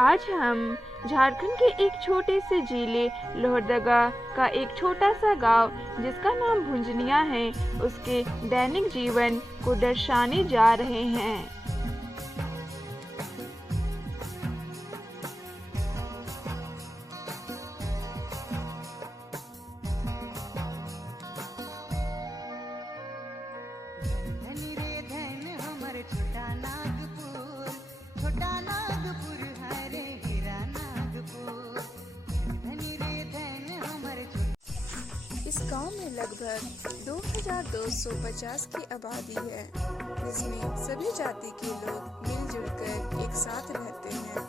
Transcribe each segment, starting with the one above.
आज हम झारखंड के एक छोटे से जिले लोहरदगा का एक छोटा सा गांव जिसका नाम भुंजनिया है, उसके दैनिक जीवन को दर्शाने जा रहे हैं। इस गांव में लगभग 2250 की आबादी है, जिसमें सभी जाति के लोग मिलजुल कर एक साथ रहते हैं।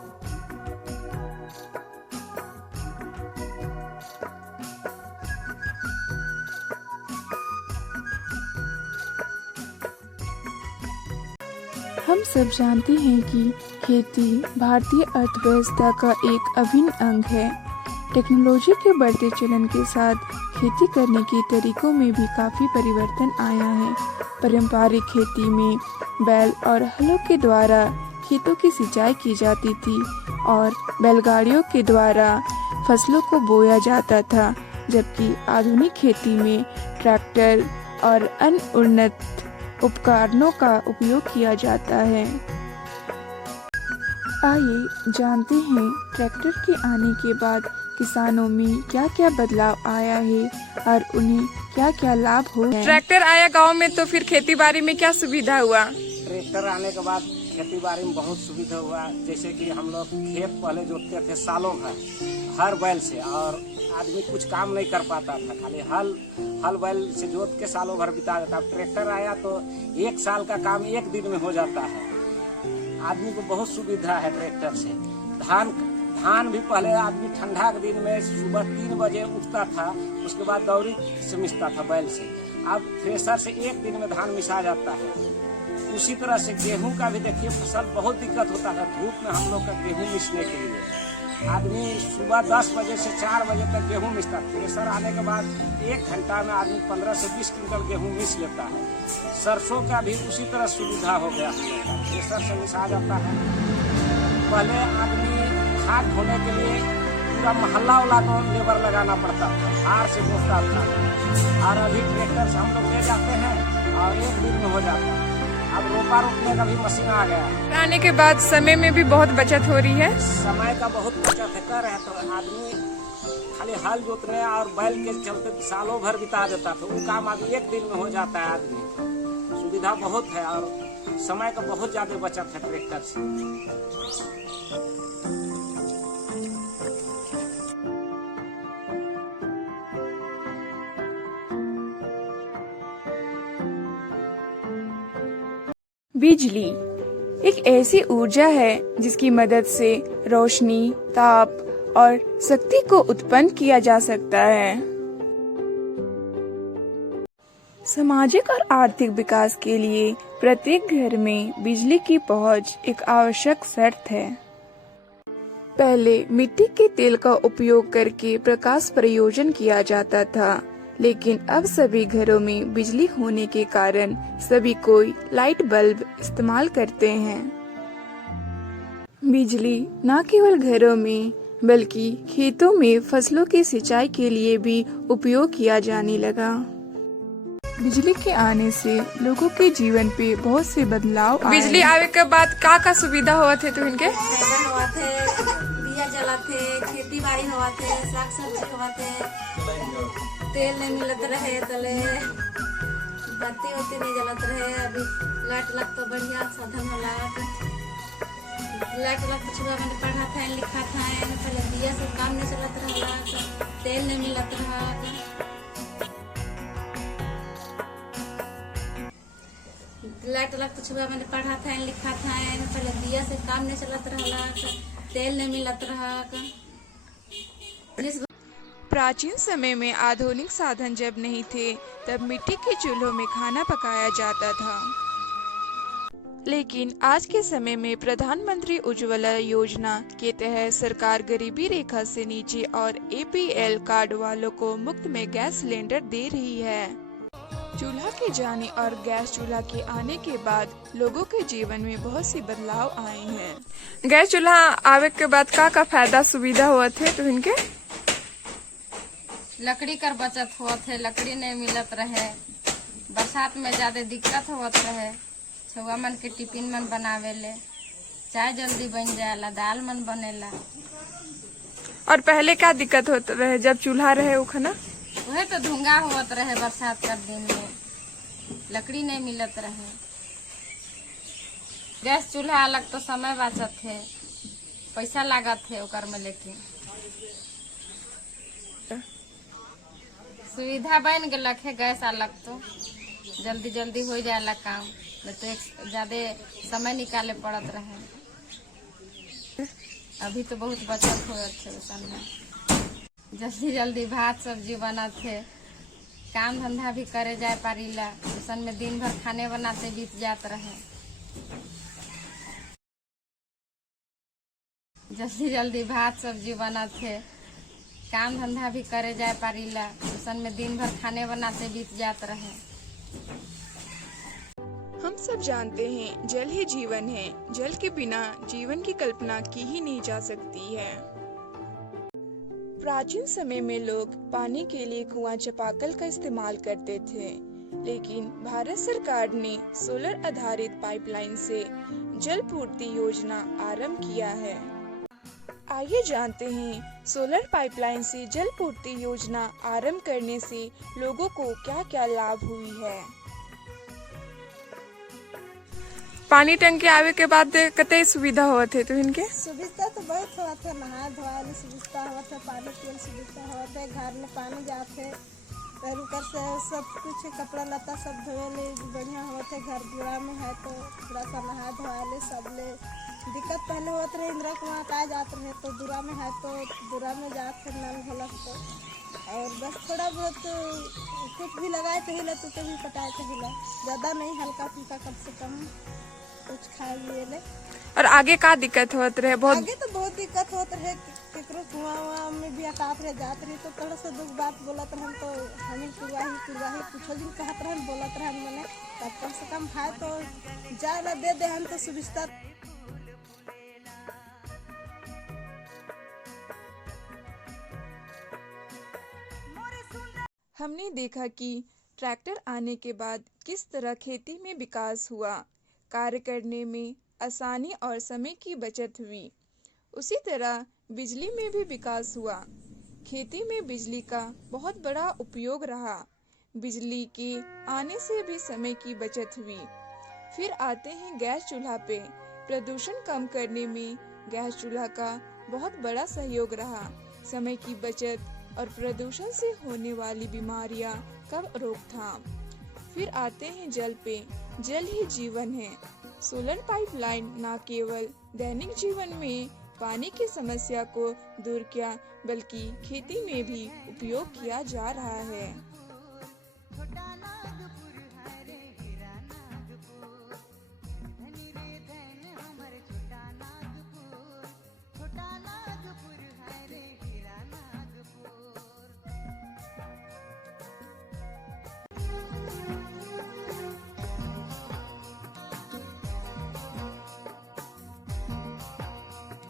हम सब जानते हैं कि खेती भारतीय अर्थव्यवस्था का एक अभिन्न अंग है। टेक्नोलॉजी के बढ़ते चलन के साथ खेती करने के तरीकों में भी काफ़ी परिवर्तन आया है। पारंपरिक खेती में बैल और हलों के द्वारा खेतों की सिंचाई की जाती थी और बैलगाड़ियों के द्वारा फसलों को बोया जाता था, जबकि आधुनिक खेती में ट्रैक्टर और अन्य उन्नत उपकरणों का उपयोग किया जाता है। आइए जानते हैं ट्रैक्टर के आने के बाद किसानों में क्या क्या बदलाव आया है और उन्हें क्या क्या लाभ हो। ट्रैक्टर आया गांव में तो फिर खेती बाड़ी में क्या सुविधा हुआ? ट्रैक्टर आने के बाद खेती बाड़ी में बहुत सुविधा हुआ। जैसे कि हम लोग खेत पहले जोतते थे सालों भर हर बैल से, और आदमी कुछ काम नहीं कर पाता था, खाली हल बैल से जोत के सालों भर बिता देता। अब ट्रैक्टर आया तो एक साल का काम एक दिन में हो जाता है। आदमी को बहुत सुविधा है ट्रैक्टर से। धान भी पहले आदमी ठंडा के दिन में सुबह 3 बजे उठता था, उसके बाद दौरी से मिसता था बैल से। अब थ्रेसर से एक दिन में धान मिसा जाता है। उसी तरह से गेहूं का भी देखिए फसल बहुत दिक्कत होता था धूप में हम लोग का गेहूं मिसने के लिए। आदमी सुबह 10 बजे से 4 बजे तक गेहूं मिसता। थ्रेसर आने के बाद 1 घंटा में आदमी 15 से 20 क्विंटल गेहूं मिस लेता है। सरसों का भी उसी तरह सुविधा हो गया हम लोग का, थ्रेसर से मिसा जाता है। पहले आदमी खाद धोने के लिए पूरा मोहल्ला वाला को लेबर लगाना पड़ता था, हार से बोसता था, और अभी ट्रैक्टर से हम लोग ले जाते हैं और एक दिन में हो जाता है। अब रोपा रोपने का भी मशीन आ गया। आने के बाद समय में भी बहुत बचत हो रही है। समय का बहुत बचत है। कर है तो आदमी खाली हल जोतने और बैल के चलते सालों भर बिता देता था, वो काम आदमी एक दिन में हो जाता है। आदमी सुविधा बहुत है और समय का बहुत ज्यादा बचत है ट्रैक्टर से। बिजली एक ऐसी ऊर्जा है जिसकी मदद से रोशनी, ताप और शक्ति को उत्पन्न किया जा सकता है। सामाजिक और आर्थिक विकास के लिए प्रत्येक घर में बिजली की पहुंच एक आवश्यक शर्त है। पहले मिट्टी के तेल का उपयोग करके प्रकाश प्रयोजन किया जाता था, लेकिन अब सभी घरों में बिजली होने के कारण सभी कोई लाइट बल्ब इस्तेमाल करते हैं। बिजली न केवल घरों में बल्कि खेतों में फसलों की सिंचाई के लिए भी उपयोग किया जाने लगा। बिजली के आने से लोगों के जीवन पे बहुत से बदलाव आए। बिजली आवे के बाद का सुविधा हुआ थे तो इनके हुआ थे, दिया जलाते, खेती बाड़ी हुआ थे, साग सब्जी हुआ थे, तेल नहीं मिलत रहे, तले बत्ती वत्ती नहीं जलत रहे। अभी लाइट लग तो बढ़िया साधन होला। लाइट लग तो सुबह मैंने पढ़ा था लिखा था, पहले दिया से काम नहीं चलत रहा, तेल नहीं मिलत रहा। लाइट लग तो सुबह मैंने पढ़ा था लिखा था, पहले दिया से काम नहीं चलत रहा, तेल नहीं मिलत रहा। प्राचीन समय में आधुनिक साधन जब नहीं थे तब मिट्टी के चूल्हों में खाना पकाया जाता था, लेकिन आज के समय में प्रधानमंत्री उज्ज्वला योजना के तहत सरकार गरीबी रेखा से नीचे और APL कार्ड वालों को मुफ्त में गैस सिलेंडर दे रही है। चूल्हा के जाने और गैस चूल्हा के आने के बाद लोगों के जीवन में बहुत सी बदलाव आए हैं। गैस चूल्हा आवे के बाद का फायदा सुविधा हुआ थे तो इनके? लकड़ी कर बचत हुआ थे, लकड़ी नहीं मिलत रहे, बरसात में ज्यादा दिक्कत होत रहे, छुआ मन के टिफिन मन बनावे ले, चाय जल्दी बन जाएला, दाल मन बनेला। और पहले क्या दिक्कत होता रहे जब चूल्हा रहे वो खाना? वही तो धुंगा होत रहे बरसात का दिन में, लकड़ी नहीं मिलत रहे। गैस चूल्हा अलग तो समय बचत है, पैसा लागत है ओकर में, लेकिन सुविधा बन गलक है। गैस अलग तो जल्दी जल्दी हो जाएला काम, नहीं तो एक ज्यादा समय निकाले पड़त रहे। अभी तो बहुत बचत हो समय, जल्दी जल्दी भात सब्जी बनत है, काम धंधा भी करे जाए पारीला, उसन में दिन भर खाने बनाते बीत जात रहे। जल्दी जल्दी भात सब्जी बनत है, काम धंधा भी करे जाए पारीला, उसन में दिन भर खाने बनाते बीत जात रहे। हम सब जानते हैं जल ही जीवन है, जल के बिना जीवन की कल्पना की ही नहीं जा सकती है। प्राचीन समय में लोग पानी के लिए कुआं चापाकल का इस्तेमाल करते थे, लेकिन भारत सरकार ने सोलर आधारित पाइपलाइन से जल पूर्ति योजना आरंभ किया है। आइए जानते हैं सोलर पाइपलाइन से जल पूर्ति योजना आरंभ करने से लोगों को क्या क्या लाभ हुई है। पानी टंकी आवे के बाद कते सुविधा हुआ थे तो इनके? सुविधा तो बहुत हुआ थे, नहा धोआ ली सुविधा हुआ थे, पानी पियल सुविधा हुआ थे, घर में पानी जाते रुकर से सब कुछ कपड़ा लता सब धोए ले बढ़िया हुआ थे। घर दूरा में है तो थोड़ा सा नहा धोआ ले सब ले। दिक्कत पहले होते रहे इंदिरा कुआं का जाते रहे, तो दूरा में है तो दूरा में जाते नल भलक तो, और बस थोड़ा बहुत कुछ भी लगाए थे हिला तो भी पटाए थे हिला, ज्यादा नहीं, हल्का फुल्का कम से कम कुछ खा लिए ले। और आगे का दिक्कत होत रहे? बहुत आगे तो बहुत दिक्कत होत रहे, केकरो कुआं में भी अटात रहे जात रही तो थोड़ा सा दुख बात बोलत रहन, तो हमें कुरवाही कुछ दिन कहत रहन बोलत रहन मने, तब कम से कम है तो जाए दे दे हम तो सुविधा। हमने देखा कि ट्रैक्टर आने के बाद किस तरह खेती में विकास हुआ, कार्य करने में आसानी और समय की बचत हुई। उसी तरह बिजली में भी विकास हुआ, खेती में बिजली का बहुत बड़ा उपयोग रहा, बिजली के आने से भी समय की बचत हुई। फिर आते हैं गैस चूल्हा पे। प्रदूषण कम करने में गैस चूल्हा का बहुत बड़ा सहयोग रहा, समय की बचत और प्रदूषण से होने वाली बीमारियां का रोकथाम। फिर आते हैं जल पे। जल ही जीवन है। सोलर पाइपलाइन न केवल दैनिक जीवन में पानी की समस्या को दूर किया, बल्कि खेती में भी उपयोग किया जा रहा है।